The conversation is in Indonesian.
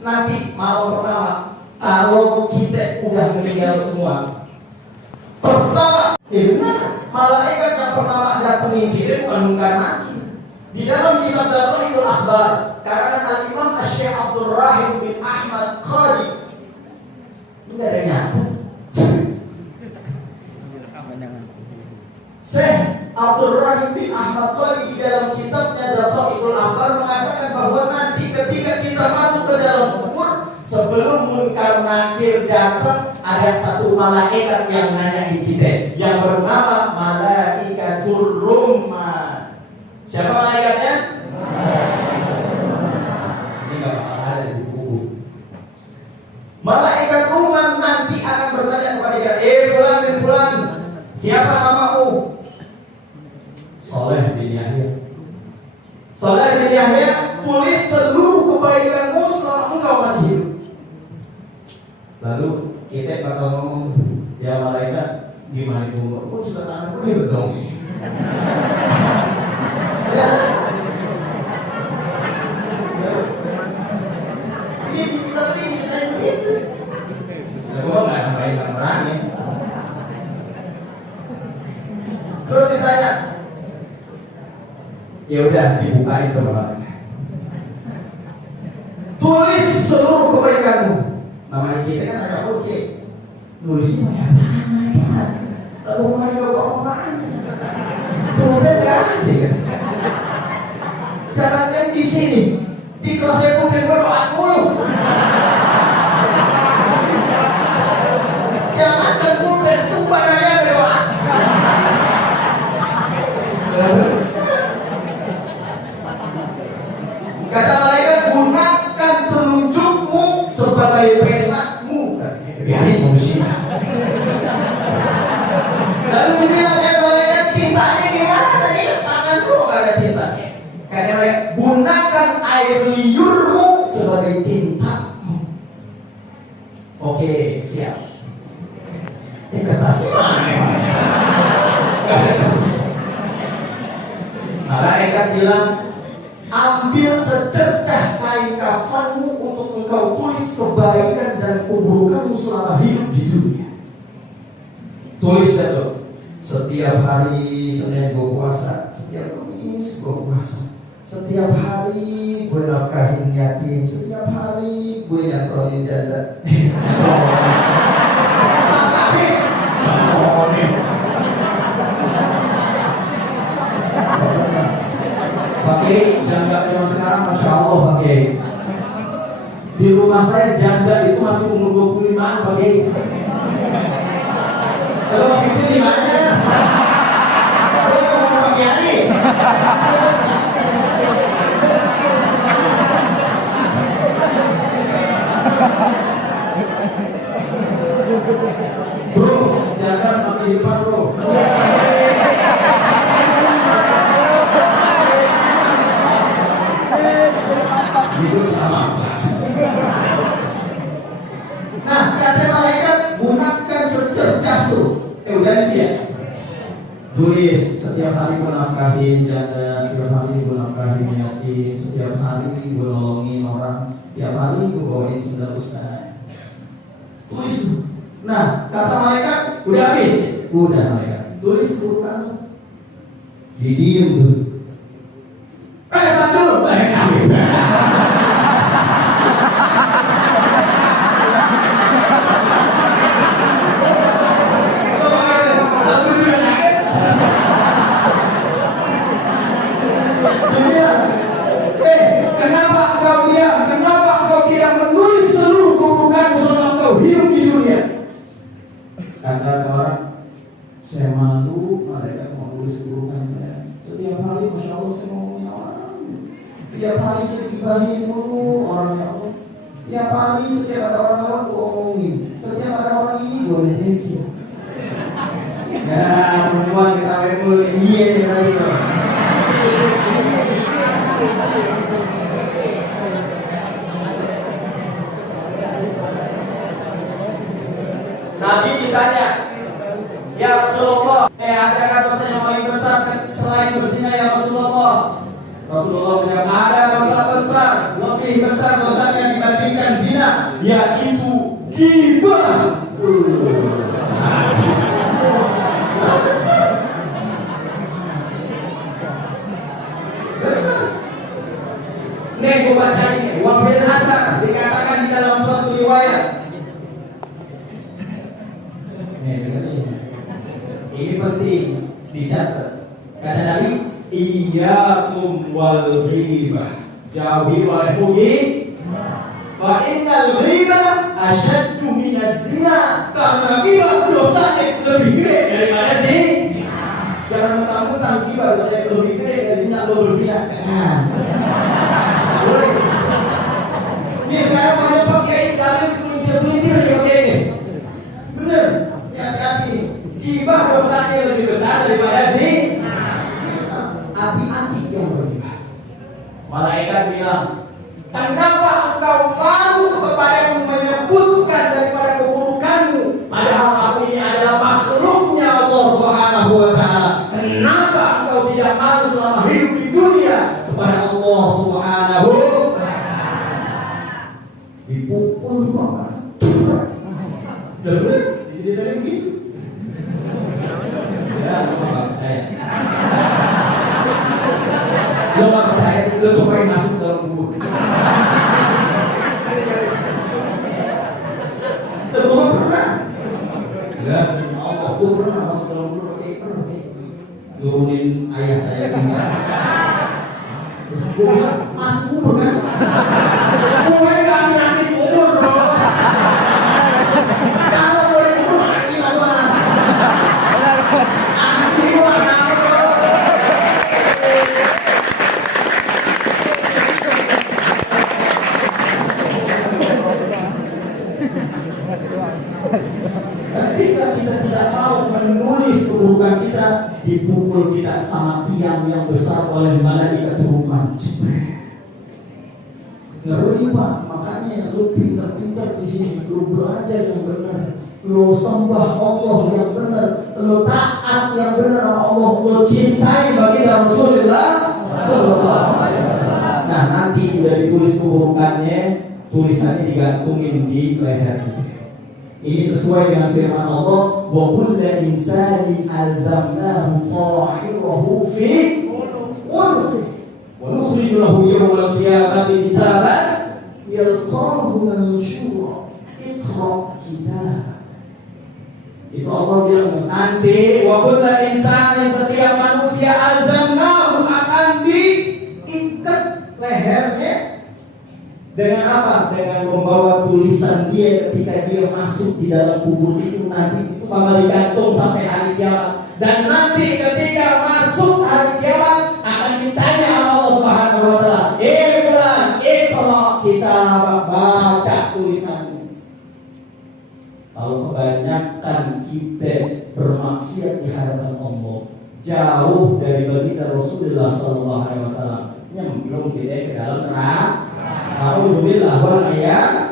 nanti malam pertama kalau kita udah meninggal semua, pertama, malaikat yang pertama datangin kita bukan mungkar nakir. Di dalam kitab Dalailul Akhbar, karena Al-Imam Asy-Syaikh Abdul Rahim bin Ahmad Qadi, enggak ada nyata. Syekh Abdul Rahim bin Ahmad Qadi di dalam kitabnya Dalailul Akhbar mengatakan bahwa nanti ketika kita masuk ke dalam kubur, sebelum mungkar nakir datang, ada satu malaikat yang nanyain kita, yang bernama Malaikatur Rahmah. Siapa malaikatnya? Ini nggak bakal ada di buku. Malaikat Rahmah nanti akan bertanya kepada kita, fulan bin fulan, siapa namamu? Soleh bin Yahya. Soleh bin Yahya, tulis seluruh kebaikanmu selama engkau masih hidup. Lalu kita bakal ngomong, ya malaikat, gimana umur? Oh, sudah tangan gue bedong. Ya. Ini kita pilih saya begitu. Nah, gue nggak nambahin gambarannya. Terus ditanya, ya udah dibukain ke malaikat. Tulis seluruh kebaikanmu. Namanya kita kan agak oke. Nulisnya banyak banget. Lalu mulai apa-apaan. Tulisnya nggak ada kan. Jangan di sini. Di kelasnya pun dia berdoa mulu. Jangan terkumpul tumpah daya berdoa. Kata malaikat, gunakan telunjukmu sebagai penakmu. Biarin manusia. Lalu dibilang malaikat, cintanya gimana? Tadi tangan lu gak ada cintanya. Karena malaikat, gunakan air liurmu sebagai tintamu. Oke, siap. Kertasnya mana? Gak ada kertas. Malaikat bilang, ambil secercah kain kafanmu untuk engkau tulis kebaikan dan keburukanmu selama hidup di dunia. Tulis itu. Setiap hari Senin gue puasa, setiap Kamis gue puasa, setiap hari gue nafkahin yatim, setiap hari gue nyantronin janda. Pakai janda zaman sekarang, masya Allah pakai. Di rumah saya janda itu masih umur 25an pakai. Kalau masih kecil di mana? Kalau mau pakai hari. Bro, janda semakin di depan bro. Hidup sama. Nah, kata malaikat, gunakan secercah tuh. Udah dia. Tulis setiap hari gue nafkahin janda, setiap hari gue nafkahin yatim, setiap hari gue nolongin orang, setiap hari gue bawain sendal ustaz. Tulis. Nah, kata malaikat, udah habis. Udah malaikat. Tulis keburukan. Didiem tuh. Bantu. Kenapa engkau diam? Kenapa engkau tidak menulis seluruh keburukan selama engkau hidup di dunia? Kata orang, saya malu, mereka mau nulis keburukan saya. Setiap hari, masya Allah, saya ngomongin orang. Tiap hari saya dibahin mulu orang ya Allah. Tiap hari setiap ada orang gue ngomongin. Setiap ada orang ini gue ledekin. Ya, perempuan kita mulu. Iya, iya. Nabi ditanya, ya Rasulullah, adakah dosa yang paling besar selain berzina ya Rasulullah? Rasulullah menjawab, ada dosa besar, lebih besar dosanya dibandingkan yaitu ghibah. Nih gue baca ini, wafil atar dikatakan di dalam suatu riwayat. Nih dengar ini penting dicatat. Kata Nabi, iyyakum wal ghibah, jauhi olehmu ghibah. Fa innal ghibah asyaddu minaz zina, karena ghibah dosanya lebih gede daripada zina. Jangan mentang-mentang ghibah dosanya lebih gede dari zina lo berzina. Boleh. Ini sekarang banyak pakai dalil pelintir yang pakai ini. Benar. Hati-hati. Ghibah dosanya lebih besar daripada zina. Hati-hati yang berghibah. Malaikat bilang, kenapa engkau malu kepadamu menyebutkan daripada keburukanmu, padahal aku ini adalah makhluknya Allah Subhanahu wa Ta'ala. Kenapa engkau tidak malu selama hidup di dunia kepada Allah Subhanahu wa Ta'ala? Dipukul juga kan? Dengar? Jadi tadi begitu. Ya, lo nggak percaya. Lo nggak percaya, lo cobain masuk dalam kubur. Gue pernah. Ya, Allah, gue pernah masuk dalam kubur pernah. Turunin ayah saya tinggal. Gue bilang, masuk kubur kan? Gue nggak nanti kubur bro. Kalau gue di kubur mati lah gue. Mati gue nggak. Ketika kita tidak mau menulis keburukan kita, dipukul kita sama tiang yang besar oleh malaikat hukuman. Ngeri Pak, makanya lu pintar-pintar di sini, lu belajar yang benar, lu sembah Allah yang benar, lu taat yang benar sama Allah, lu cintai baginda Rasulullah Sallallahu Alaihi Wasallam. Nah nanti udah ditulis keburukannya, tulisannya digantungin di leher kita. Ini sesuai dengan firman Allah, wa kullu insanin alzamnahu ta'irahu fi unuqihi wa nukhriju lahu yawmal qiyamati kitaban yalqahu manshura iqra kitab. Itu Allah bilang nanti wa kullu insanin, setiap manusia alzamnahu akan diikat lehernya. Dengan apa? Dengan membawa tulisan dia ketika dia masuk di dalam kubur itu, nanti itu bakal digantung sampai hari kiamat. Dan nanti ketika masuk hari kiamat akan ditanya Allah Subhanahu wa Ta'ala, iqra kitab, baca tulisanmu. Kalau kebanyakan kita bermaksiat di hadapan Allah, jauh dari baginda Rasulullah Sallallahu Alaihi Wasallam, nyemplung kita ke dalam neraka. Alhamdulillah wal iyad